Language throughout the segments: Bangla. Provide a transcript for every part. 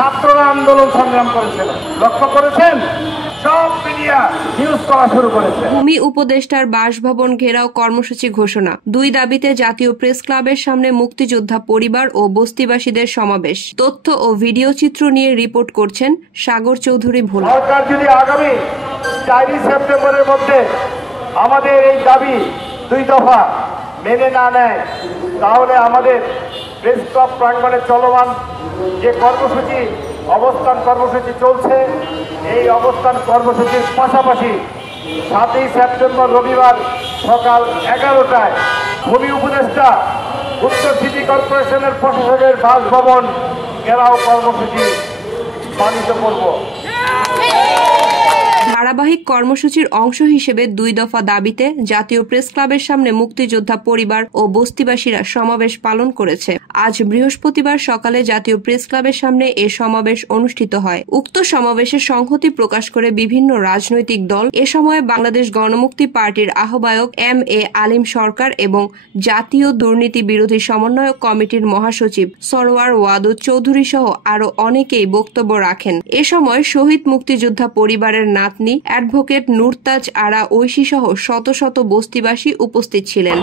ছাত্ররা আন্দোলন সংগ্রাম করেছিল, লক্ষ্য করেছেন? সব মিডিয়া নিউজ করা শুরু করেছে। ভূমি উপদেষ্টার বাসভবন ঘেরাও কর্মসূচি ঘোষণা। 2 দাবিতে জাতীয় প্রেস ক্লাবের সামনে মুক্তিযোদ্ধা পরিবার ও বস্তিবাসীদের সমাবেশ। তথ্য ও ভিডিও চিত্র নিয়ে রিপোর্ট করছেন সাগর চৌধুরী ভোলা। সরকার যদি আগামী 4 সেপ্টেম্বরের মধ্যে আমাদের এই দাবি 2 দফা মেনে না নেয়, তাহলে আমাদের প্রেস ক্লাব প্রাঙ্গণে চলমান যে কর্মসূচি, অবস্থান কর্মসূচি চলছে, এই অবস্থান কর্মসূচির পাশাপাশি 7 সেপ্টেম্বর রবিবার সকাল 11টায় ভূমি উপদেষ্টা উত্তর সিটি কর্পোরেশনের প্রশাসনের বাসভবন ঘেরাও কর্মসূচি পালিত করব। ধারাবাহিক কর্মসূচির অংশ হিসেবে 2 দফা দাবিতে জাতীয় প্রেস ক্লাবের সামনে মুক্তিযোদ্ধা পরিবার ও বস্তিবাসীরা সমাবেশ পালন করেছে। আজ বৃহস্পতিবার সকালে জাতীয় প্রেস ক্লাবের সামনে এ সমাবেশ অনুষ্ঠিত হয়। উক্ত সমাবেশে সংহতি প্রকাশ করে বিভিন্ন রাজনৈতিক দল, এ সময় বাংলাদেশ গণমুক্তি পার্টির আহ্বায়ক MA আলিম সরকার এবং জাতীয় দুর্নীতি বিরোধী সমন্বয়ক কমিটির মহাসচিব সরওয়ার ওয়াদুদ চৌধুরী সহ আরো অনেকেই বক্তব্য রাখেন। এ সময় শহীদ মুক্তিযোদ্ধা পরিবারের নাতনি অ্যাডভোকেট নুরতাজ আরা ঐশী সহ শত শত বস্তিবাসী উপস্থিত ছিলেন।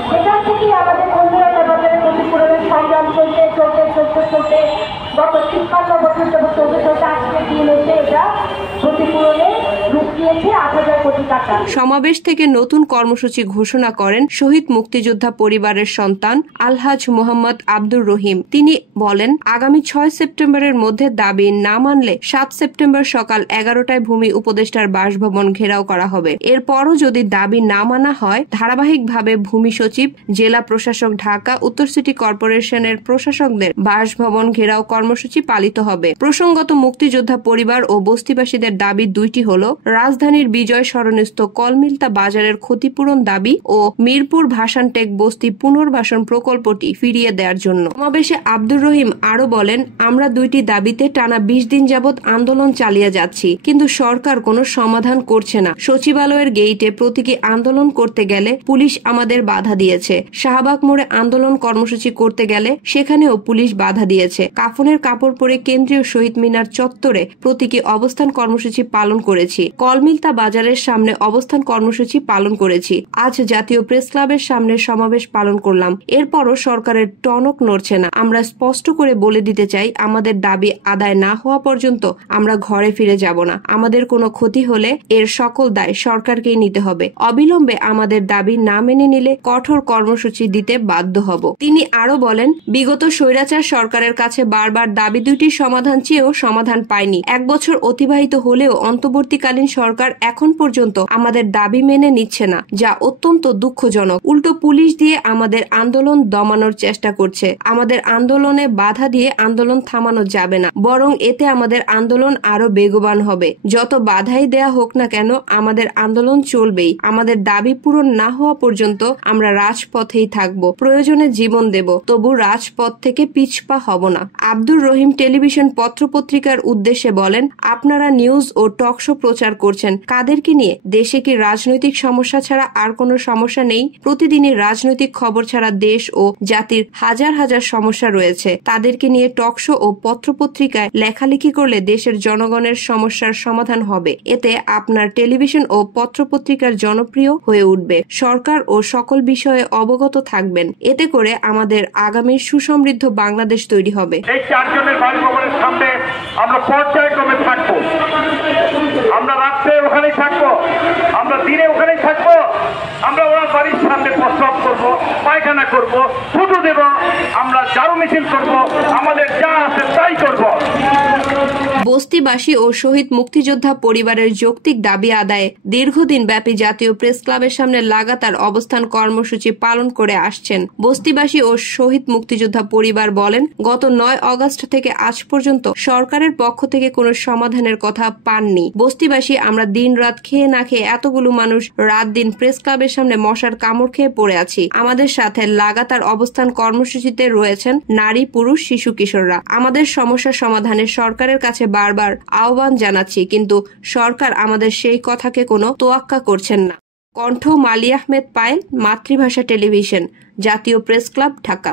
সমাবেশ থেকে নতুন কর্মসূচি ঘোষণা করেন শহীদ মুক্তিযোদ্ধা পরিবারের সন্তান আলহাজ মোহাম্মদ আব্দুর রহিম। তিনি বলেন, আগামী 6 সেপ্টেম্বরের মধ্যে দাবি না মানলে 7 সেপ্টেম্বর সকাল 11টায় ভূমি উপদেষ্টার বাসভবন ঘেরাও করা হবে। এরপরও যদি দাবি না মানা হয়, ধারাবাহিকভাবে ভূমি সচিব, জেলা প্রশাসক ঢাকা, উত্তর সিটি কর্পোরেশনের প্রশাসকদের বাসভবন ঘেরাও কর্মসূচি পালিত হবে। প্রসঙ্গত, মুক্তিযোদ্ধা পরিবার ও বস্তিবাসীদের দাবি 2টি হল রাজধানীর বিজয় সরণস্থ কলমিলতা বাজারের ক্ষতিপূরণ দাবি ও মিরপুর ভাসানটেক বস্তি পুনর্বাসন প্রকল্পটি ফিরিয়ে দেওয়ার জন্য। সমাবেশে আব্দুর রহিম আরো বলেন, আমরা 2টি দাবিতে টানা 20 দিন যাবৎ আন্দোলন চালিয়ে যাচ্ছি, কিন্তু সরকার কোনো সমাধান করছে না। সচিবালয়ের গেইটে প্রতীকী আন্দোলন করতে গেলে পুলিশ আমাদের বাধা দিয়েছে। শাহবাগ মোড়ে আন্দোলন কর্মসূচি করতে গেলে সেখানেও পুলিশ বাধা দিয়েছে। কাফনের কাপড় পরে কেন্দ্রীয় শহীদ মিনার চত্বরে প্রতীকী অবস্থান কর্মসূচি পালন করেছি। কলমিলতা বাজারের সামনে অবস্থান কর্মসূচি পালন করেছি। আজ জাতীয় প্রেস ক্লাবের সামনে সমাবেশ পালন করলাম। এরপরও সরকারের টনক নড়ছে না। আমরা স্পষ্ট করে বলে দিতে চাই, আমাদের দাবি আদায় না হওয়া পর্যন্ত আমরা ঘরে ফিরে যাব না। আমাদের কোনো ক্ষতি হলে এর সকল দায় সরকারকেই নিতে হবে। অবিলম্বে আমাদের দাবি না মেনে নিলে কঠোর কর্মসূচি দিতে বাধ্য হব। তিনি আরো বলেন, বিগত স্বৈরাচার সরকারের কাছে বারবার দাবি 2টির সমাধান চেয়েও সমাধান পায়নি। 1 বছর অতিবাহিত হলেও অন্তর্বর্তীকালীন সরকার এখন পর্যন্ত আমাদের দাবি মেনে নিচ্ছে না, যা অত্যন্ত দুঃখজনক। উল্টো পুলিশ দিয়ে আমাদের আন্দোলন দমানোর চেষ্টা করছে। আমাদের আন্দোলনে বাধা দিয়ে আন্দোলন থামানো যাবে না, বরং এতে আমাদের আন্দোলন আরো বেগবান হবে। যত বাধাই দেয়া হোক না কেন, আমাদের আন্দোলন চলবেই। আমাদের দাবি পূরণ না হওয়া পর্যন্ত আমরা রাজপথেই থাকব, প্রয়োজনে জীবন দেব, তবু রাজপথ থেকে পিছপা হব না। আব্দুর রহিম টেলিভিশন পত্রপত্রিকার উদ্দেশ্যে বলেন, আপনারা নিউজ ও টক শো প্রচার করছেন, কাদেরকে নিয়ে? দেশে কি রাজনৈতিক সমস্যা ছাড়া আর কোনো সমস্যা নেই? প্রতিদিনই রাজনৈতিক খবর ছাড়া দেশ ও জাতির হাজার হাজার সমস্যা রয়েছে। তাদেরকে নিয়ে টক শো ও পত্রপত্রিকায় লেখালেখি করলে দেশের জনগণের সমস্যার সমাধান হবে। এতে আপনার টেলিভিশন ও পত্রপত্রিকার জনপ্রিয় হয়ে উঠবে। সরকার ও সকল বিষয়ে অবগত থাকবেন। এতে করে আমাদের আগামীর সুসমৃদ্ধ বাংলাদেশ তৈরি হবে। এই 4 জনের বাসভবনের সামনে আমরা পর্যায়ক্রমে থাকবো। আমরা রাত্রে ওখানেই থাকবো, আমরা দিনে ওখানেই থাকবো। আমরা ওনার বাড়ির সামনে প্রস্রাব করবো, পায়খানা করবো, থুতু দেব, আমরা ঝাড়ু মিছিল করবো, আমাদের যা আছে তাই করবো। বস্তিবাসী ও শহীদ মুক্তিযোদ্ধা পরিবারের যৌক্তিক দাবি আদায়ে দীর্ঘদিন ব্যাপী জাতীয় প্রেস ক্লাবের সামনে লাগাতার অবস্থান কর্মসূচি পালন করে আসছেন। বস্তিবাসী ও শহীদ মুক্তিযোদ্ধা পরিবার বলেন, গত 9 আগস্ট থেকে আজ পর্যন্ত সরকারের পক্ষ থেকে কোনো সমাধানের কথা পাননি। বস্তিবাসী আমরা দিন রাত খেয়ে না খেয়ে এতগুলো মানুষ রাত দিন প্রেস ক্লাবের সামনে মশার কামড় খেয়ে পড়ে আছি। আমাদের সাথে লাগাতার অবস্থান কর্মসূচিতে রয়েছেন নারী, পুরুষ, শিশু, কিশোররা। আমাদের সমস্যা সমাধানে সরকারের কাছে বারবার আহ্বান জানাচ্ছি, কিন্তু সরকার আমাদের সেই কথাকে কোনো তোয়াক্কা করছেন না। কণ্ঠ মালি আহমেদ পায়েল, মাতৃভাষা টেলিভিশন, জাতীয় প্রেস ক্লাব, ঢাকা।